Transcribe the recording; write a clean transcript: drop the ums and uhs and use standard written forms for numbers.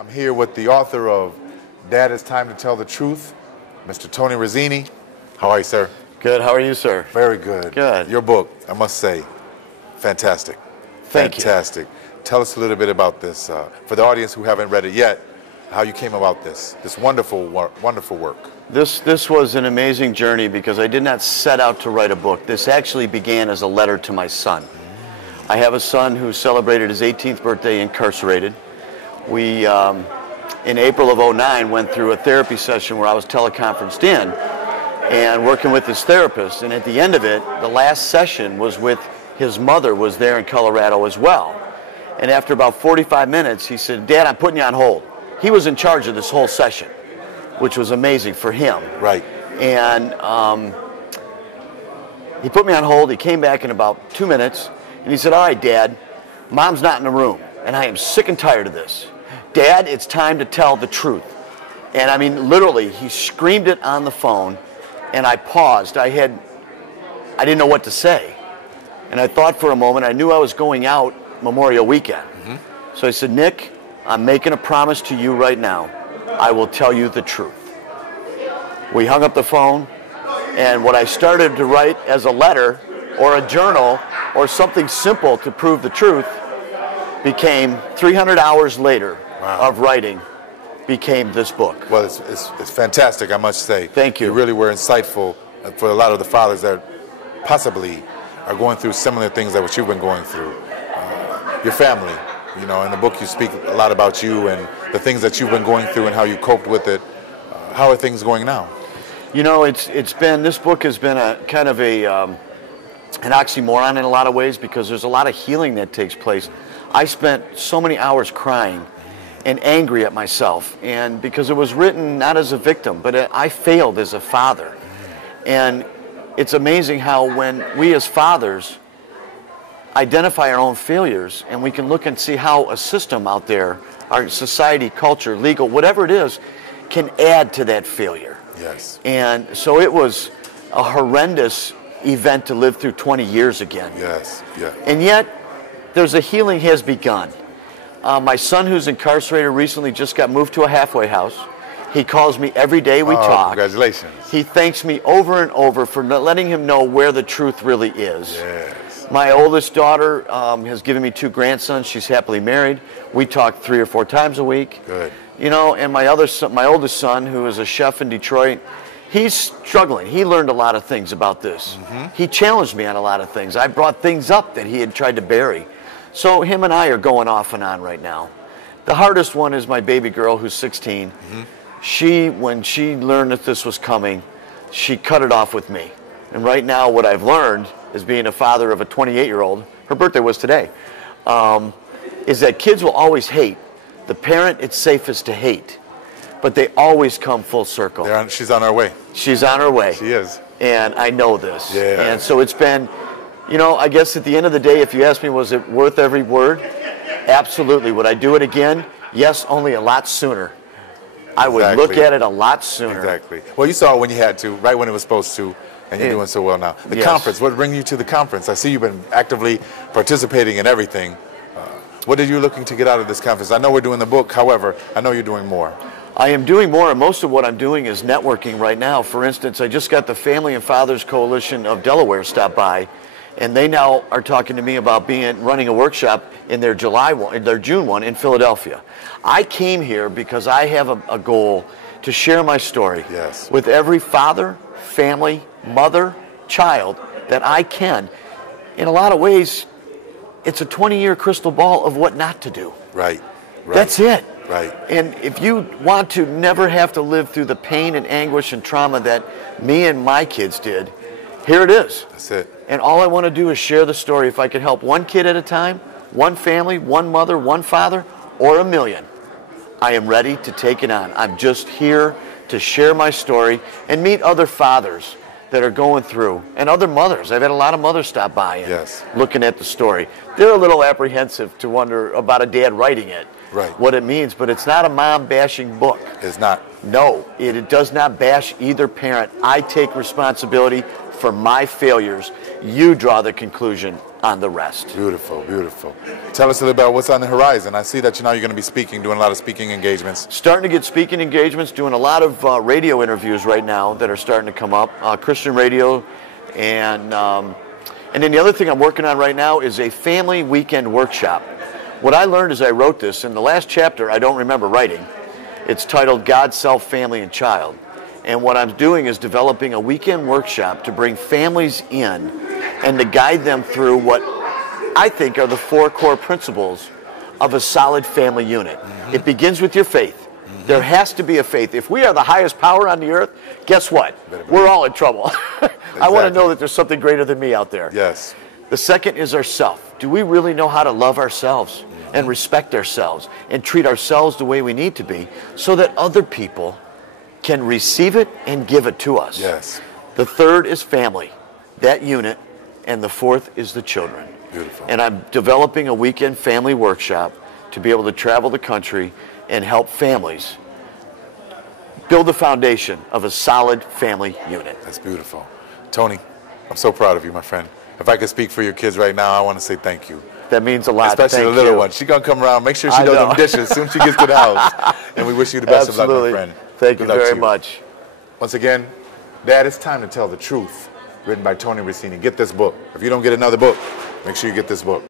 I'm here with the author of Dad, It's Time to Tell the Truth, Mr. Tony Rassini. How are you, sir? Good. How are you, sir? Very good. Good. Your book, I must say, fantastic. Thank you. Fantastic. Tell us a little bit about this, for the audience who haven't read it yet, how you came about this wonderful work. This was an amazing journey because I did not set out to write a book. This actually began as a letter to my son. I have a son who celebrated his 18th birthday incarcerated. We, in April of '09, went through a therapy session where I was teleconferenced in and working with his therapist. And at the end of it, the last session was with his mother, was there in Colorado as well. And after about 45 minutes, he said, "Dad, I'm putting you on hold." He was in charge of this whole session, which was amazing for him. Right. And he put me on hold. He came back in about 2 minutes, and he said, "All right, Dad, Mom's not in the room, and I am sick and tired of this. Dad, it's time to tell the truth." And I mean, literally, he screamed it on the phone, and I paused. I didn't know what to say. And I thought for a moment. I knew I was going out Memorial Weekend. Mm-hmm. So I said, "Nick, I'm making a promise to you right now. I will tell you the truth." We hung up the phone, and what I started to write as a letter or a journal or something simple to prove the truth became 300 hours later. Wow. Of writing became this book. Well, it's fantastic, I must say. Thank you. You really were insightful for a lot of the fathers that possibly are going through similar things that what you've been going through. Your family, you know, in the book you speak a lot about you and the things that you've been going through and how you coped with it. How are things going now? You know, this book has been a kind of an oxymoron in a lot of ways because there's a lot of healing that takes place. I spent so many hours crying and angry at myself, and because it was written not as a victim, but I failed as a father. And it's amazing how when we as fathers identify our own failures and we can look and see how a system out there, our society, culture, legal, whatever it is, can add to that failure. Yes. And so it was a horrendous event to live through 20 years again. Yes, yeah. And yet, there's a healing has begun. My son, who's incarcerated recently, just got moved to a halfway house. He calls me every day we talk. Congratulations. He thanks me over and over for letting him know where the truth really is. Yes. My oldest daughter has given me 2 grandsons. She's happily married. We talk 3 or 4 times a week. Good. You know, and my oldest son, who is a chef in Detroit, he's struggling. He learned a lot of things about this. Mm-hmm. He challenged me on a lot of things. I brought things up that he had tried to bury. So him and I are going off and on right now. The hardest one is my baby girl, who's 16. Mm-hmm. When she learned that this was coming, she cut it off with me. And right now what I've learned as being a father of a 28-year-old, her birthday was today, is that kids will always hate. The parent it's safest to hate. But they always come full circle. She's on her way. She's on her way. She is. And I know this. Yeah. And so it's been, you know, I guess at the end of the day, if you ask me, was it worth every word? Absolutely. Would I do it again? Yes, only a lot sooner. I would look at it a lot sooner. Exactly. Well, you saw it when you had to, right when it was supposed to, and you're doing so well now. The conference, what bring you to the conference? I see you've been actively participating in everything. What are you looking to get out of this conference? I know we're doing the book, however, I know you're doing more. I am doing more, and most of what I'm doing is networking right now. For instance, I just got the Family and Fathers Coalition of Delaware stop by, and they now are talking to me about running a workshop in their June one in Philadelphia. I came here because I have a goal to share my story with every father, family, mother, child that I can. In a lot of ways, it's a 20-year crystal ball of what not to do. Right. That's it. Right. And if you want to never have to live through the pain and anguish and trauma that me and my kids did, here it is. That's it. And all I want to do is share the story. If I could help one kid at a time, one family, one mother, one father, or 1 million, I am ready to take it on. I'm just here to share my story and meet other fathers that are going through, and other mothers. I've had a lot of mothers stop by and looking at the story. They're a little apprehensive to wonder about a dad writing it, what it means, but it's not a mom-bashing book. It's not. No, it does not bash either parent. I take responsibility for my failures. You draw the conclusion on the rest. Beautiful, beautiful. Tell us a little about what's on the horizon. I see that now you're going to be speaking, doing a lot of speaking engagements. Starting to get speaking engagements, doing a lot of radio interviews right now that are starting to come up, Christian radio, and then the other thing I'm working on right now is a family weekend workshop. What I learned as I wrote this, in the last chapter I don't remember writing, it's titled God, Self, Family, and Child. And what I'm doing is developing a weekend workshop to bring families in and to guide them through what I think are the 4 core principles of a solid family unit. Mm-hmm. It begins with your faith. Mm-hmm. There has to be a faith. If we are the highest power on the earth, guess what? We're all in trouble. Exactly. I want to know that there's something greater than me out there. Yes. The second is ourself. Do we really know how to love ourselves and respect ourselves and treat ourselves the way we need to be so that other people can receive it and give it to us? Yes. The third is family, that unit, and the fourth is the children. Beautiful. And I'm developing a weekend family workshop to be able to travel the country and help families build the foundation of a solid family unit. That's beautiful. Tony, I'm so proud of you, my friend. If I could speak for your kids right now, I want to say thank you. That means a lot. Especially the little one. She's going to come around. Make sure she does them dishes as soon as she gets to the house. And we wish you the best of luck, my friend. Thank you very much. Once again, Dad, it's time to tell the truth. Written by Tony Rassini. Get this book. If you don't get another book, make sure you get this book.